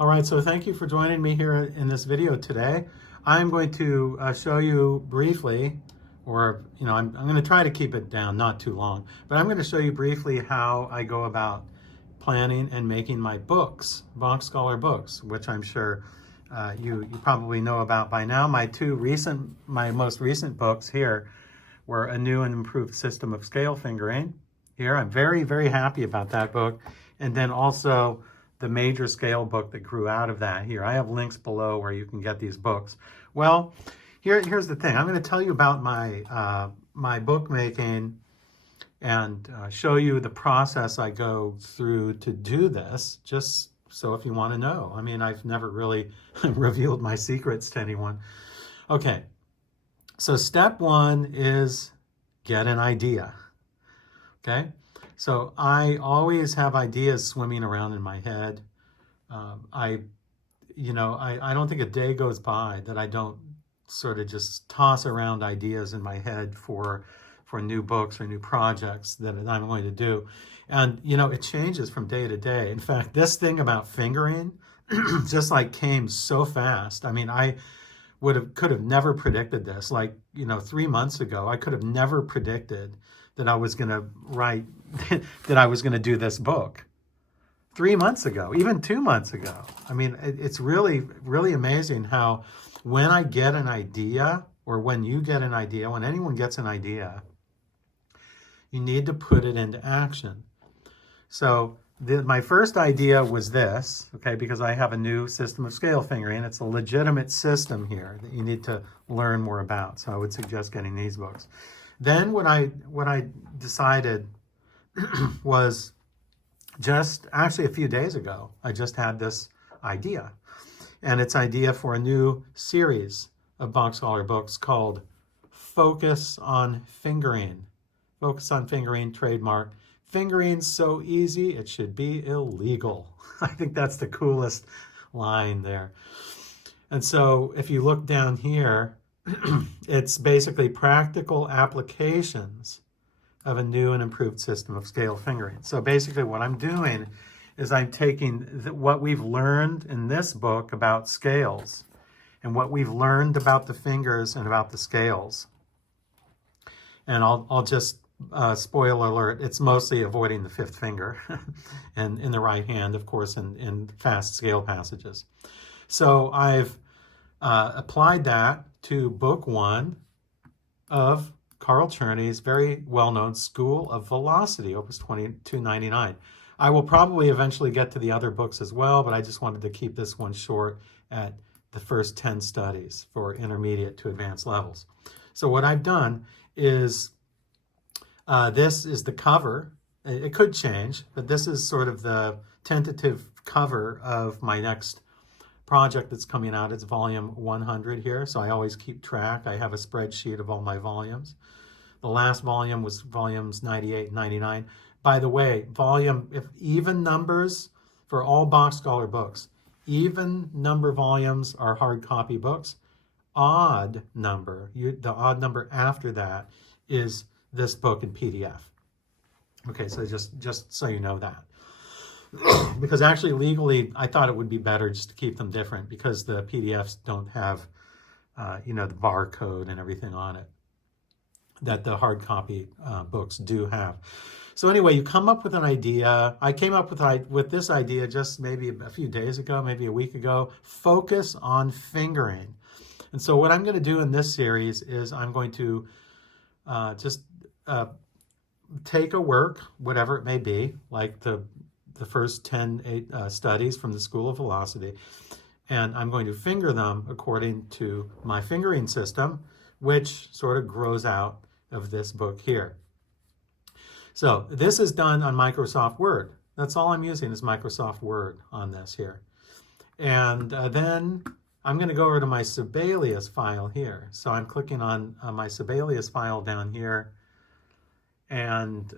All right, so thank you for joining me here in this video today. I'm going to show you briefly, or I'm going to try to keep it down, not too long, but I'm going to show you briefly how I go about planning and making my books, Bach Scholar books, which I'm sure you probably know about by now. My most recent books here were A New and Improved System of Scale Fingering. Here, I'm very, very happy about that book. And then also the major scale book that grew out of that here. I have links below where you can get these books. Well, here's the thing. I'm going to tell you about my bookmaking and show you the process I go through to do this, just so if you want to know. I mean, I've never really revealed my secrets to anyone. Okay, so step one is get an idea. Okay, so I always have ideas swimming around in my head. I don't think a day goes by that I don't sort of just toss around ideas in my head for new books or new projects that I'm going to do. And, it changes from day to day. In fact, this thing about fingering just like came so fast. I mean, I could have never predicted this. 3 months ago, I could have never predicted that I was going to write, that I was going to do this book. 3 months ago, even 2 months ago. I mean, it's really, really amazing how when I get an idea, or when you get an idea, when anyone gets an idea, you need to put it into action. So my first idea was this, okay, because I have a new system of scale fingering. It's a legitimate system here that you need to learn more about. So I would suggest getting these books. Then what I decided was just actually a few days ago, I just had this idea. And it's idea for a new series of Bach Scholar books called Focus on Fingering. Focus on Fingering, trademark. Fingering's so easy, it should be illegal. I think that's the coolest line there. And so if you look down here, it's basically practical applications of a new and improved system of scale fingering. So basically what I'm doing is I'm taking what we've learned in this book about scales and what we've learned about the fingers and about the scales. And I'll just, spoiler alert, it's mostly avoiding the fifth finger and in the right hand, of course, in fast scale passages. So I've applied that to book one of Carl Czerny's very well-known School of Velocity, Opus 2299. I will probably eventually get to the other books as well, but I just wanted to keep this one short at the first 10 studies for intermediate to advanced levels. So what I've done is, this is the cover. It could change, but this is sort of the tentative cover of my next project that's coming out. It's volume 100 here, so I always keep track. I have a spreadsheet of all my volumes. The last volume was volumes 98 and 99. By the way, if even numbers for all Bach Scholar books, even number volumes are hard copy books. Odd number, the odd number after that is this book in PDF. Okay, so just so you know that. Because actually legally, I thought it would be better just to keep them different because the PDFs don't have, the barcode and everything on it that the hard copy books do have. So anyway, you come up with an idea. I came up with this idea just maybe a few days ago, maybe a week ago. Focus on fingering. And so what I'm going to do in this series is I'm going to just take a work, whatever it may be, like the first 10 studies from the School of Velocity, and I'm going to finger them according to my fingering system, which sort of grows out of this book here. So this is done on Microsoft Word. That's all I'm using is Microsoft Word on this here. And then I'm going to go over to my Sibelius file here. So I'm clicking on my Sibelius file down here, and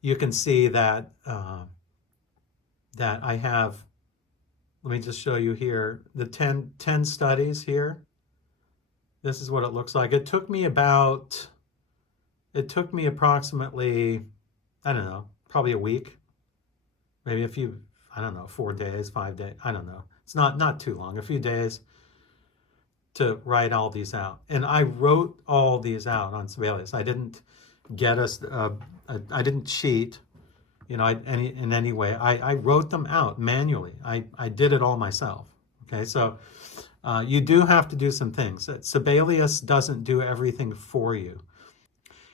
you can see that that I have, let me just show you here, the 10 studies here. This is what it looks like. It took me approximately, I don't know, probably a week, maybe a few, I don't know, 4 days, 5 days, I don't know. It's not too long, a few days to write all these out. And I wrote all these out on Sibelius. I didn't get us, I didn't cheat, in any way. I wrote them out manually. I did it all myself. Okay, so you do have to do some things. Sibelius doesn't do everything for you.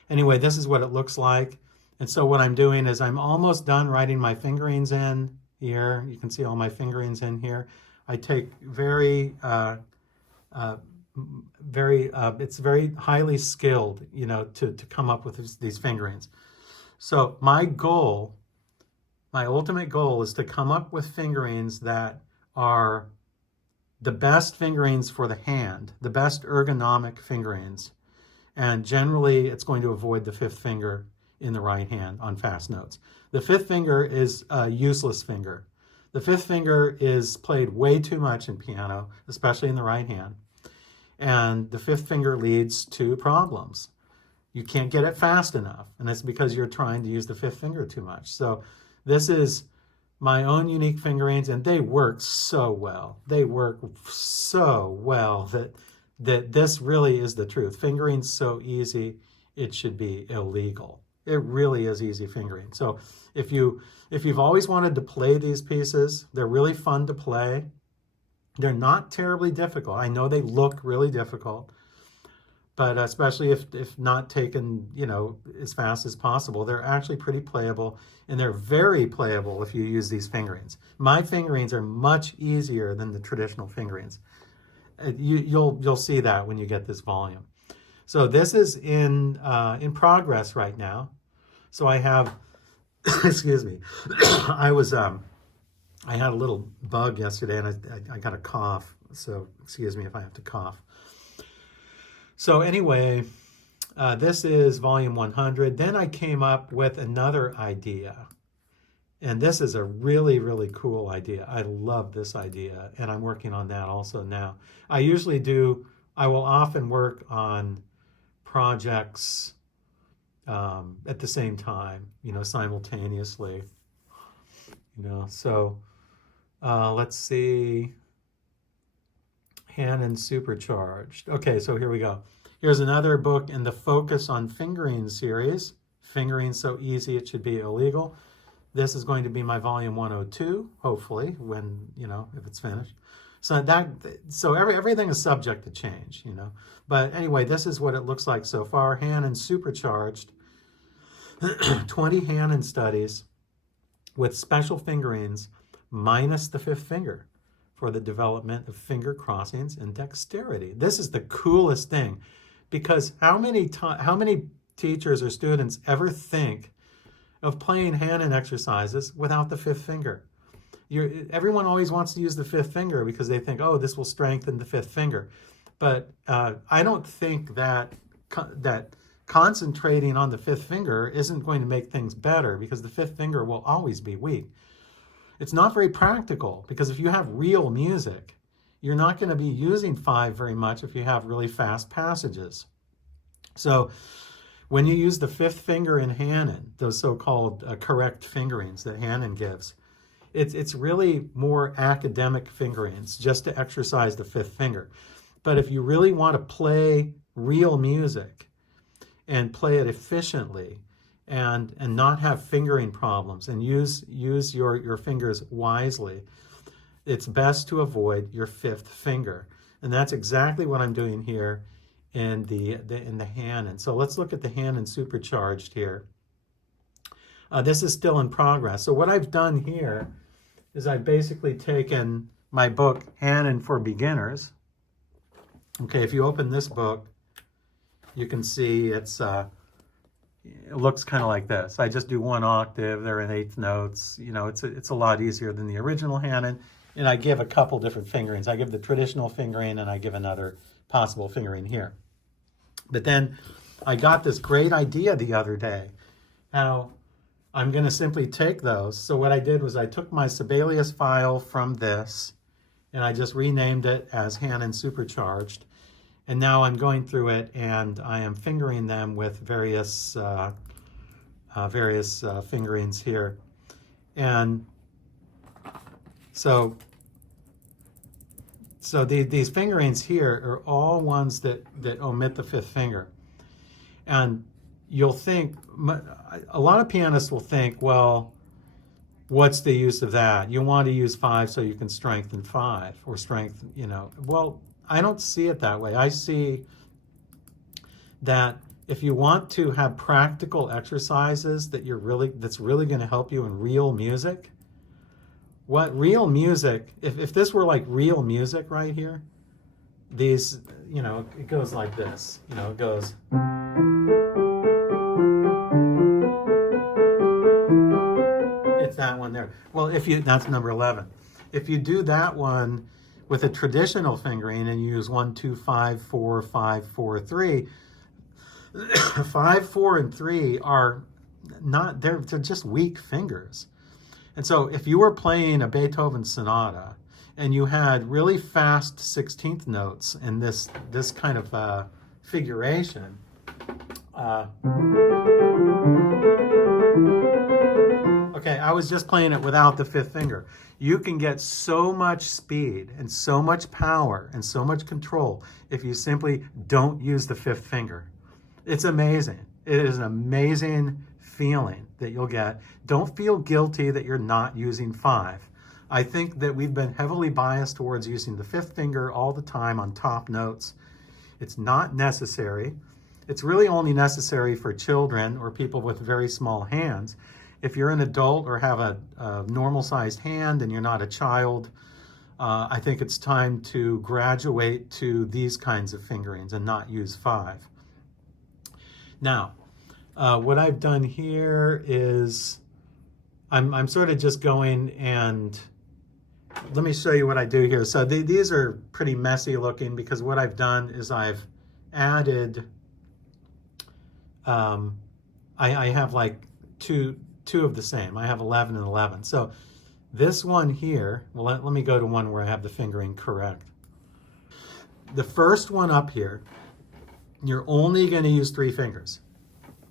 Anyway, this is what it looks like. And so what I'm doing is I'm almost done writing my fingerings in here. You can see all my fingerings in here. I take it's very highly skilled, to come up with these fingerings. So my ultimate goal is to come up with fingerings that are the best fingerings for the hand, the best ergonomic fingerings. And generally, it's going to avoid the fifth finger in the right hand on fast notes. The fifth finger is a useless finger. The fifth finger is played way too much in piano, especially in the right hand. And the fifth finger leads to problems. You can't get it fast enough, and it's because you're trying to use the fifth finger too much. So this is my own unique fingerings, and they work so well. They work so well that this really is the truth. Fingering's so easy, it should be illegal. It really is easy fingering. So if you've always wanted to play these pieces, they're really fun to play. They're not terribly difficult. I know they look really difficult, but especially if not taken, as fast as possible, they're actually pretty playable, and they're very playable if you use these fingerings. My fingerings are much easier than the traditional fingerings. You'll see that when you get this volume. So this is in progress right now. So I have, excuse me, I had a little bug yesterday, and I got a cough. So excuse me if I have to cough. So anyway, this is volume 100. Then I came up with another idea. And this is a really, really cool idea. I love this idea, and I'm working on that also now. I will often work on projects at the same time, simultaneously. So let's see. Hanon Supercharged. Okay, so here we go. Here's another book in the Focus on Fingering series. Fingering so easy it should be illegal. This is going to be my volume 102, hopefully, when, if it's finished. So everything is subject to change, But anyway, this is what it looks like so far. Hanon Supercharged. 20 Hanon studies with special fingerings minus the fifth finger for the development of finger crossings and dexterity. This is the coolest thing, because how many teachers or students ever think of playing Hanon exercises without the fifth finger? Everyone always wants to use the fifth finger because they think, oh, this will strengthen the fifth finger. But I don't think that concentrating on the fifth finger isn't going to make things better, because the fifth finger will always be weak. It's not very practical, because if you have real music, you're not going to be using 5 very much if you have really fast passages. So when you use the fifth finger in Hanon, those so-called correct fingerings that Hanon gives, it's really more academic fingerings just to exercise the fifth finger. But if you really want to play real music and play it efficiently and not have fingering problems and use your fingers wisely, it's best to avoid your fifth finger. And that's exactly what I'm doing here in the Hanon. So let's look at the Hanon Supercharged here. This is still in progress. So what I've done here is I've basically taken my book, Hanon for Beginners. Okay, if you open this book, you can see it looks kind of like this. I just do 1 octave, they're in 8th notes. It's a lot easier than the original Hanon, and I give a couple different fingerings. I give the traditional fingering, and I give another possible fingering here. But then I got this great idea the other day. Now, I'm going to simply take those. So what I did was I took my Sibelius file from this, and I just renamed it as Hanon Supercharged. And now I'm going through it, and I am fingering them with various fingerings here. And So these fingerings here are all ones that omit the fifth finger. And you'll think, a lot of pianists will think, well, what's the use of that? You want to use 5 so you can strengthen 5 or strengthen, you know. Well, I don't see it that way. I see that if you want to have practical exercises that's really going to help you in real music, what real music, if this were like real music right here, these, you know, it goes like this, you know, it goes. It's that one there. Well, that's number 11. If you do that one with a traditional fingering and you use 1, 2, 5, 4, 5, 4, 3, 5, 4, and 3 are not, they're just weak fingers. And so if you were playing a Beethoven sonata and you had really fast 16th notes in this kind of figuration, okay, I was just playing it without the fifth finger. You can get so much speed and so much power and so much control if you simply don't use the fifth finger. It's amazing. It is an amazing feeling that you'll get. Don't feel guilty that you're not using 5. I think that we've been heavily biased towards using the fifth finger all the time on top notes. It's not necessary. It's really only necessary for children or people with very small hands. If you're an adult or have a normal-sized hand and you're not a child, I think it's time to graduate to these kinds of fingerings and not use 5. Now, what I've done here is I'm sort of just going and let me show you what I do here. So these are pretty messy looking because what I've done is I've added, I have like two of the same. I have 11 and 11. So this one here, well, let me go to one where I have the fingering correct. The first one up here, you're only going to use 3 fingers.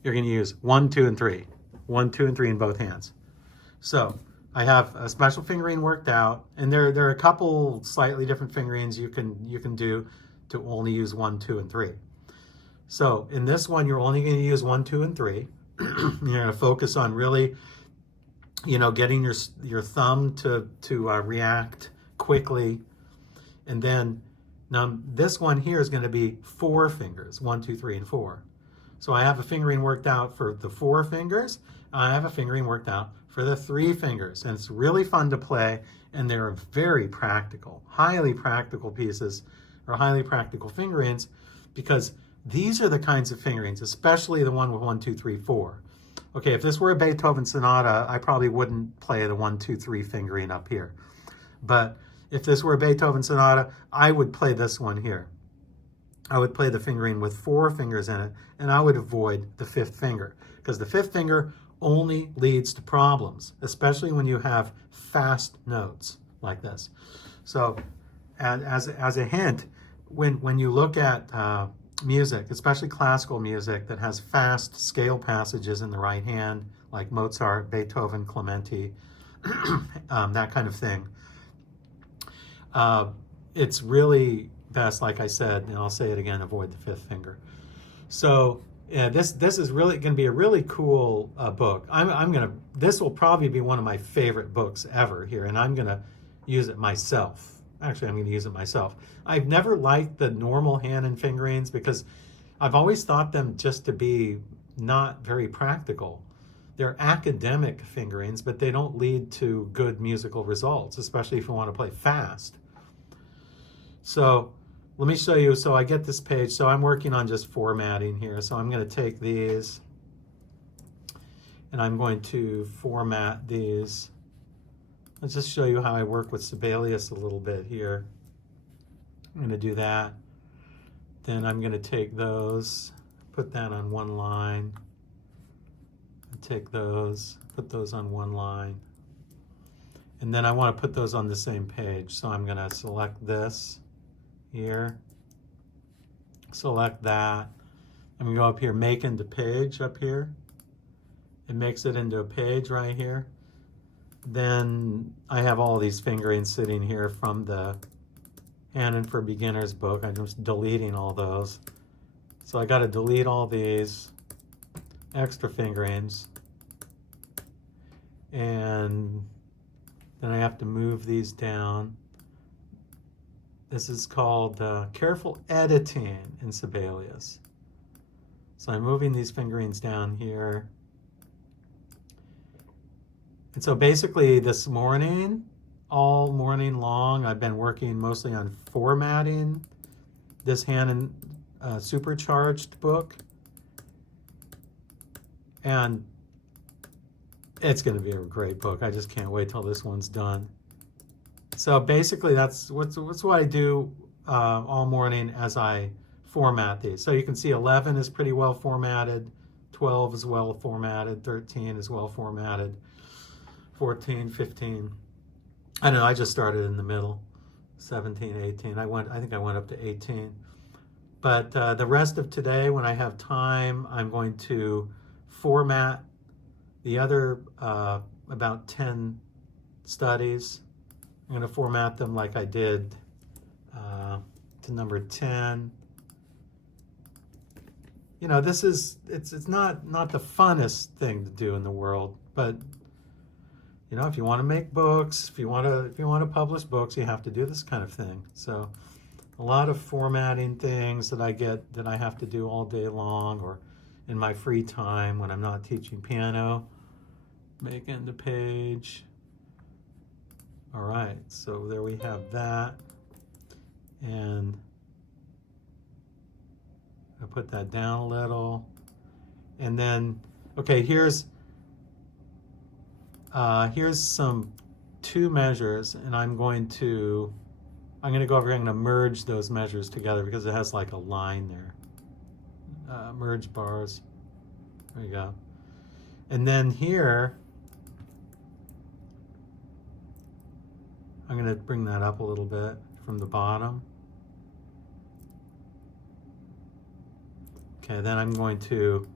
You're going to use 1, 2, and 3. 1, 2, and 3 in both hands. So I have a special fingering worked out, and there are a couple slightly different fingerings you can do to only use 1, 2, and 3. So in this one, you're only going to use 1, 2, and 3. You're going to focus on really, you know, getting your thumb to react quickly, and then now this one here is going to be 4 fingers, 1, 2, 3, and 4. So I have a fingering worked out for the 4 fingers. I have a fingering worked out for the 3 fingers, and it's really fun to play, and they're very practical, highly practical pieces, or highly practical fingerings, because these are the kinds of fingerings, especially the one with 1, 2, 3, 4. Okay, if this were a Beethoven sonata, I probably wouldn't play the 1, 2, 3 fingering up here. But if this were a Beethoven sonata, I would play this one here. I would play the fingering with 4 fingers in it, and I would avoid the 5th finger, because the 5th finger only leads to problems, especially when you have fast notes like this. So as a hint, when you look at music, especially classical music that has fast scale passages in the right hand, like Mozart, Beethoven, Clementi, that kind of thing, it's really best, like I said, and I'll say it again, avoid the 5th finger. So yeah, this is really going to be a really cool book. This will probably be one of my favorite books ever here, and I'm going to use it myself. Actually, I'm going to use it myself. I've never liked the normal Hanon fingerings because I've always thought them just to be not very practical. They're academic fingerings, but they don't lead to good musical results, especially if you want to play fast. So let me show you. So I get this page. So I'm working on just formatting here. So I'm going to take these and I'm going to format these. Let's just show you how I work with Sibelius a little bit here. I'm going to do that. Then I'm going to take those, put that on one line. Take those, put those on one line. And then I want to put those on the same page. So I'm going to select this here, select that. And we go up here, make into page up here. It makes it into a page right here. then I have all these fingerings sitting here from the Hanon for Beginners book. I'm just deleting all those. So I got to delete all these extra fingerings. And then I have to move these down. This is called careful editing in Sibelius. So I'm moving these fingerings down here. And so basically this morning, all morning long, I've been working mostly on formatting this Hanon Supercharged book. And it's going to be a great book. I just can't wait till this one's done. So basically that's what I do all morning as I format these. So you can see 11 is pretty well formatted, 12 is well formatted, 13 is well formatted, 14, 15. I don't know, I just started in the middle, 17, 18. I think I went up to 18. But the rest of today, when I have time, I'm going to format the other about 10 studies. I'm going to format them like I did to number 10. You know, it's not the funnest thing to do in the world, but you know, if you want to make books, if you want to publish books, you have to do this kind of thing. So a lot of formatting things that I have to do all day long or in my free time when I'm not teaching piano. Making the page. All right, so there we have that. And I put that down a little. And then, okay, here's some two measures, and I'm going to go over here, I'm going to merge those measures together because it has like a line there. Merge bars. There you go. And then here, I'm going to bring that up a little bit from the bottom. Okay, then I'm going to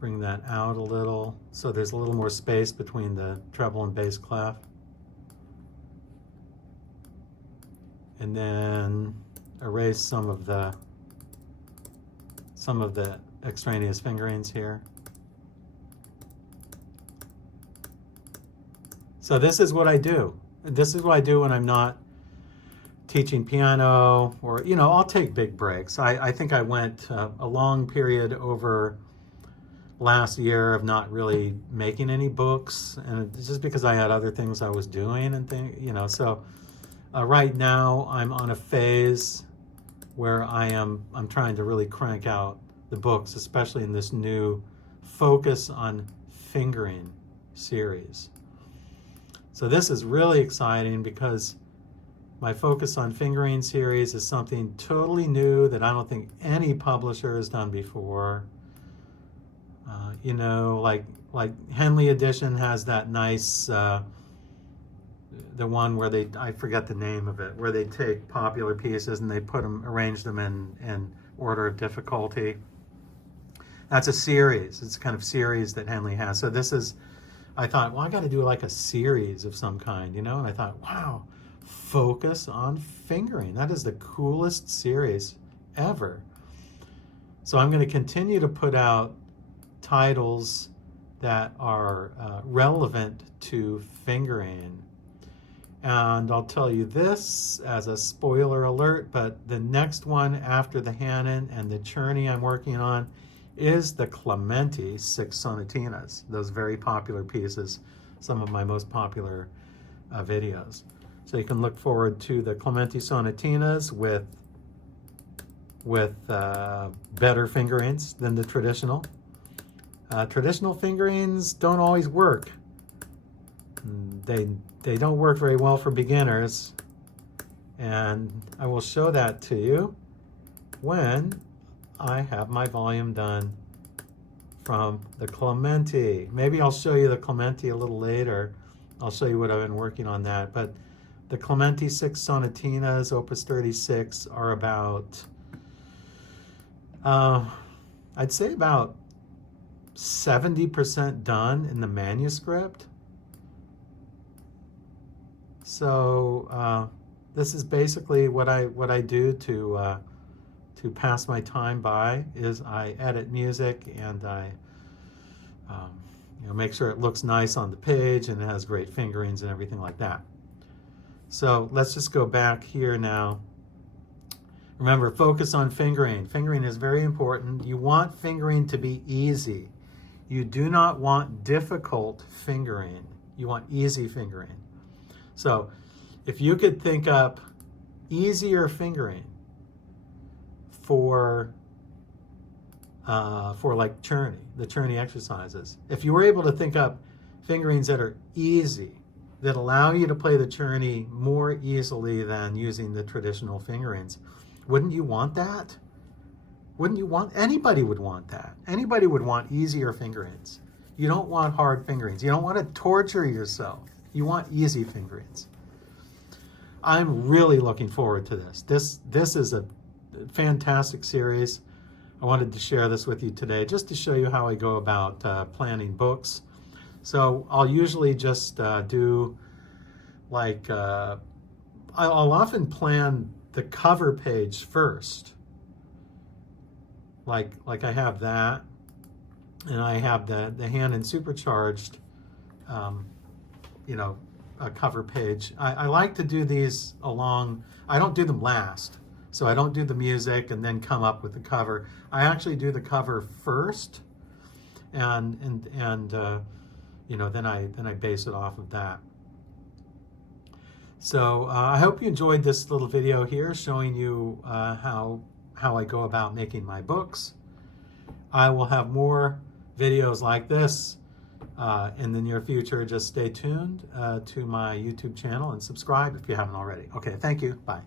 bring that out a little so there's a little more space between the treble and bass clef. And then erase some of the extraneous fingerings here. So this is what I do. This is what I do when I'm not teaching piano, or, you know, I'll take big breaks. I think I went a long period over last year of not really making any books, and it's just because I had other things I was doing and things, you know. So right now I'm on a phase where I'm trying to really crank out the books, especially in this new focus on fingering series. So this is really exciting because my focus on fingering series is something totally new that I don't think any publisher has done before. You know, like Henley Edition has that nice, the one where I forget the name of it, where they take popular pieces and they arrange them in order of difficulty. That's a series. It's a kind of series that Henley has. So this is, I thought, well, I got to do like a series of some kind, you know? And I thought, wow, focus on fingering. That is the coolest series ever. So I'm going to continue to put out titles that are relevant to fingering. And I'll tell you this as a spoiler alert, but the next one after the Hanon and the Czerny I'm working on is the Clementi 6 sonatinas, those very popular pieces, some of my most popular videos. So you can look forward to the Clementi sonatinas with better fingerings than the traditional. Traditional fingerings don't always work. They don't work very well for beginners, and I will show that to you when I have my volume done from the Clementi. Maybe I'll show you the Clementi a little later. I'll show you what I've been working on that. But the Clementi 6 sonatinas, Opus 36, are about, I'd say about 70% done in the manuscript. So this is basically what I do to pass my time by. Is I edit music, and I make sure it looks nice on the page and it has great fingerings and everything like that. So let's just go back here now. Remember, focus on fingering. Fingering is very important. You want fingering to be easy. You do not want difficult fingering. You want easy fingering. So if you could think up easier fingering for like Czerny, the Czerny exercises. If you were able to think up fingerings that are easy, that allow you to play the Czerny more easily than using the traditional fingerings, wouldn't you want that? Wouldn't you want, anybody would want that. Anybody would want easier fingerings. You don't want hard fingerings. You don't want to torture yourself. You want easy fingerings. I'm really looking forward to this. This is a fantastic series. I wanted to share this with you today just to show you how I go about planning books. So I'll usually just do like, I'll often plan the cover page first. Like I have that, and I have the Hanon Supercharged, a cover page. I like to do these along, I don't do them last. So I don't do the music and then come up with the cover. I actually do the cover first, and then I base it off of that. So I hope you enjoyed this little video here showing you how I go about making my books. I will have more videos like this in the near future. Just stay tuned to my YouTube channel and subscribe if you haven't already. Okay, thank you. Bye.